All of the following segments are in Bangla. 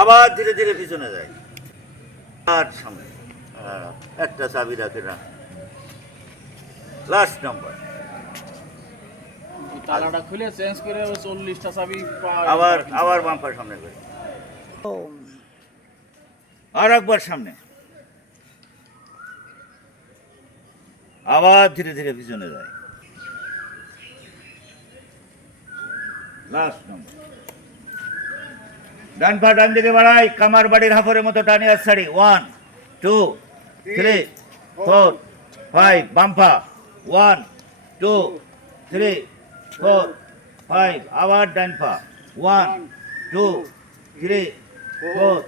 আবার ধীরে ধীরে পিছনে যায়, আর সামনে একটা চাবি রাখে না, লাস্ট নাম্বার। তালাটা খুলে চেঞ্জ করে 40টা চাবি আবার আবার বাম্পার সামনে করে, আর একবার সামনে, আবার ধীরে ধীরে পিছনে যায়, লাস্ট নাম্বার। ডান পা ডান দিকে বাড়াই, কামার বাড়ির হাফরের মতো টানি আর ছাড়ি। 1 2 3 4 5, বাম্পা 1 2 3 4 5, আবার ডান পা 1 2 3 4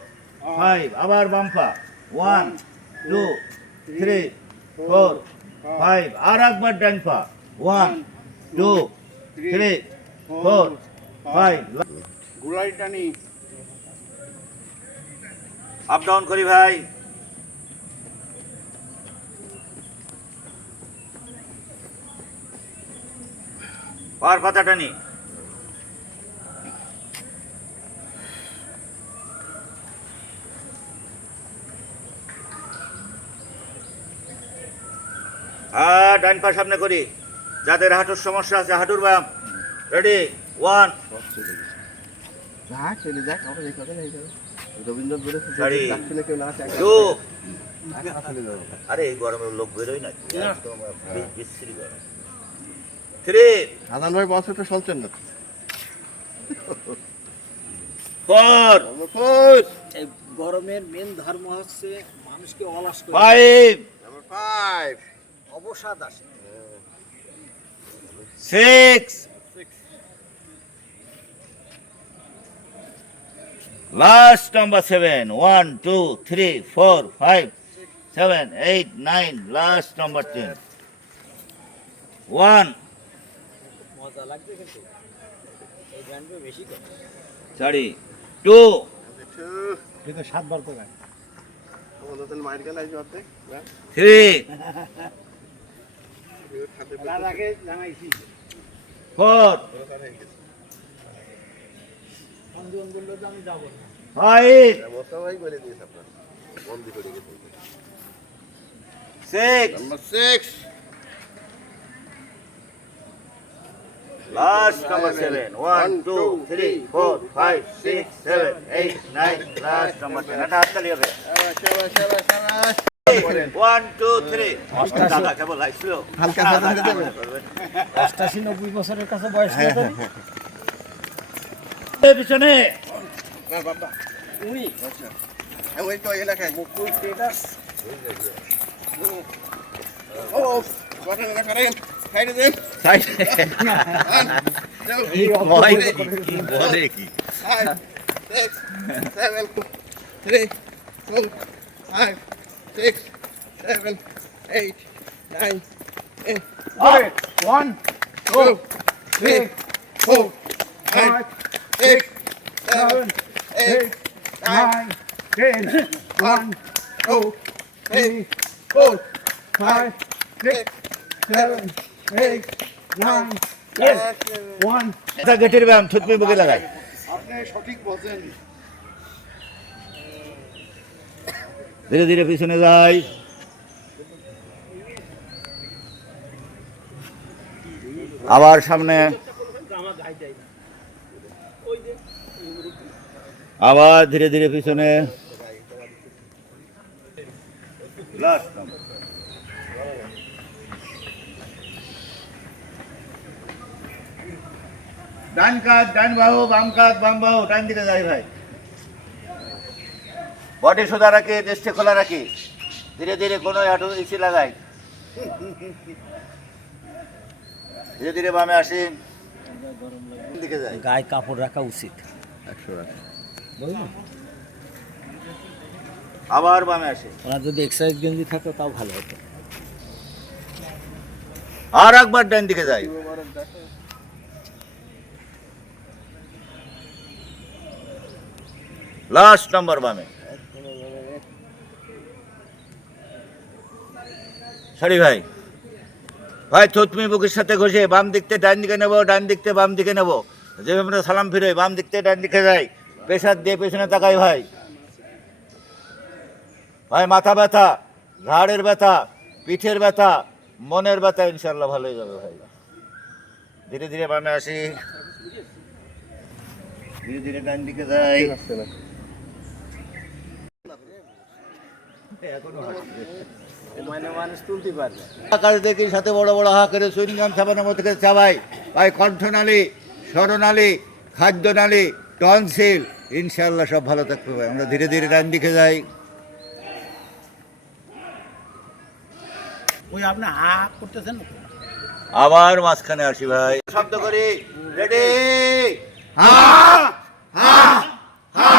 5, আবার বাম্পা 1 2 3 4 5, আর একবার ডান পা 1 2 3 4 5, ঘোড়াই টানি আপ ডাউন করি ভাই। পার পাতা টানি, আর ডান পা সামনে করি, যাদের হাঁটুর সমস্যা আছে হাঁটুর ব্যায়াম। রেডি 1 চলে যাক, আমরা এই কথা নেই রবীন্দ্রনাথ বলেছে Sorry. দাক্ষিণে কেউ না চায় 2, চলে যাবো। আরে এই গরমের লোক বেরোয় না, বিশ্রী গরম। 3 হাসান ভাই বসে তো শুনছেন না 4 এই গরমের মেন ধর্ম হচ্ছে মানুষকে অলস করে 5 5 অবসাদ আসে। 6, লাস্ট নাম্বার 7 1 2 3 4 5 7 8 9, লাস্ট নাম্বার 10 1 মজা লাগবে কিন্তু এই ব্যান্ডে বেশি করে। সরি 2 কিন্তু 7 বার করে আমাদের তো মাইর গেল এই জোতে 3 তার আগে জানাইছি 4 আন্দোলন করলে তো আমি যাবো না। 5 মোস্তা ভাই বলে দিয়েছে আপনার বন্দি করে গেছে 6, number 6 last number 7 1 2 3 4 5 6 7 8 9, last number 10। এটা হাততালি হবে। শাবাশ শাবাশ শাবাশ 1 2 3 দাদা কেবল লাগছিল হালকা সাদা হয়ে যাবে 88-90 বছরের কাছে বয়স হয়ে যাবে। পিছনে বাবা উনি আচ্ছা ওই তো এলাকায় মুকুল স্টেটাস ও করেন না করেন খাইতে দেন বলে কি 5 6 7 3 4 5 6 7 8 9 1 2 3 4 5 6 7 8 9 10 1 2 3 4 5 6 7 8 9 1 এটা গেটের ব্যায়াম, থুতমি বুকে লাগাই। আপনি সঠিক বলছেন। ধীরে ধীরে পিছনে যাই, আবার সামনে, আবার ধীরে ধীরে পিছনে, লাস্ট নাম্বার। ডান কাঁধ ডান বাহু, বাম কাঁধ বাম বাহু, ডান দিকে যাই ভাই। বডি সোজা রাখি, চেষ্টা খোলা রাখি, ধীরে ধীরে কোনো হাঁটু ইসি লাগাই, ধীরে ধীরে বামে আসি, দিকে যাই, গায়ে কাপড় রাখা উচিত। 100 রাখা আবার বামে আসি, ওরা যদি এক্সারসাইজ গেঞ্জি থাকতো তাও ভালো হতো। আর একবার ডান দিকে যাই, লাস্ট নাম্বার বামে। সরি ভাই, ভাই থুতমি বুকের সাথে ঘষে বাম দিকতে ডান দিকে নেবো, ডান দিকতে বাম দিকে নেবো, যেভাবে আমরা সালাম ফিরে বাম দিকতে ডান দিকে যাই, প্রেসার দিয়ে পেছনে তাকাই ভাই। ভাই মাথা ব্যথা, ঘাড়ের ব্যথা, পিঠের ব্যথা, মনের ব্যথা ইনশাল্লাহ ভালো হয়ে যাবে ভাই। ধীরে ধীরে বামে আসি, ধীরে ধীরে ডান দিকে যাই। এখনো হাঁটছে। মানে মানুষ তুলতে পারবে। আকাশ দেখি সাথে বড় বড় হা করে সুইংগাম ছাপানোর মতো করে চাবাই। ভাই কণ্ঠনালী, স্বরনালী, খাদ্যনালী, টনসিল ইনশাল্লাহ সব ভালো থাকবে ভাই। আমরা ধীরে ধীরে ডান দিকে যাই। ওই আপনি হা করতেছেন না তো? আবার মাঝখানে আসি ভাই, শব্দ করি, রেডি, হা হা হা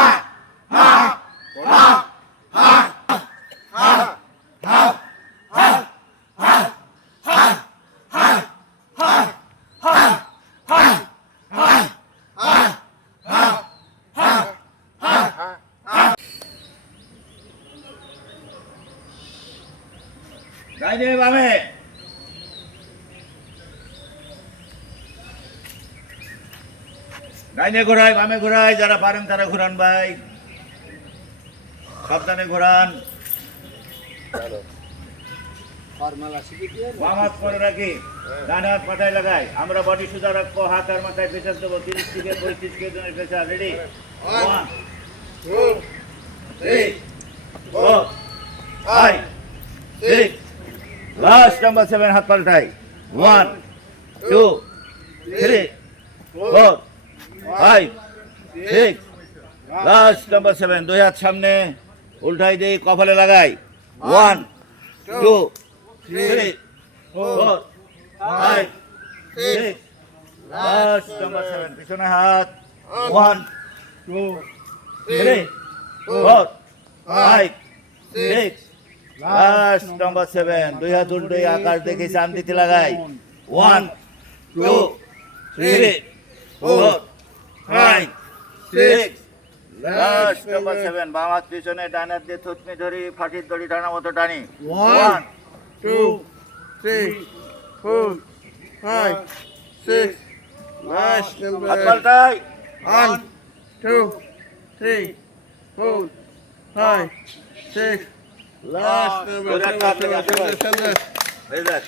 হা হা ডাইনে বামে, ডাইনে ঘোরাই বামে ঘোরাই, যারা পারেন তারা ঘোরান ভাই, সাবধানে ঘোরান। ফর্মালা শিখে দিয়ে বাম হাত করে রাখি, ডান হাত মাথায় লাগাই। আমরা বডি সোজা রাখবো, হাত আর মাথায় প্রেসার দেবো 30 থেকে 35 KG pressure. Ready, 1 2 3 4 5 6 last number 7 হাত পাল্টাই। 1 2 3 4 5 6 লাস্ট নাম্বার 7 দুই হাত সামনে উল্টাই দেই, কপালে লাগাই। 1 2 3 4 5 6 লাস্ট নাম্বার 7 পিছনে হাত। 1 2 3 4 5 6 লাস্ট নাম্বার 7 দুই হাত উল্টে আকাশ দেখে শান্তিতে লাগাই। 1 2 3 4 5 6 লাস্ট নাম্বার 7 বাম হাত পিছনে, ডান হাত দিয়ে থুতনি ধরি, ফাঁসির দড়ি টানার মতো টানি। 1 2 3 4 5 6 লাস্ট হাত নাম্বার পাল্টাই। 1 2 3 4 5 6 last number Good luck, God bless you. সামনে Very good.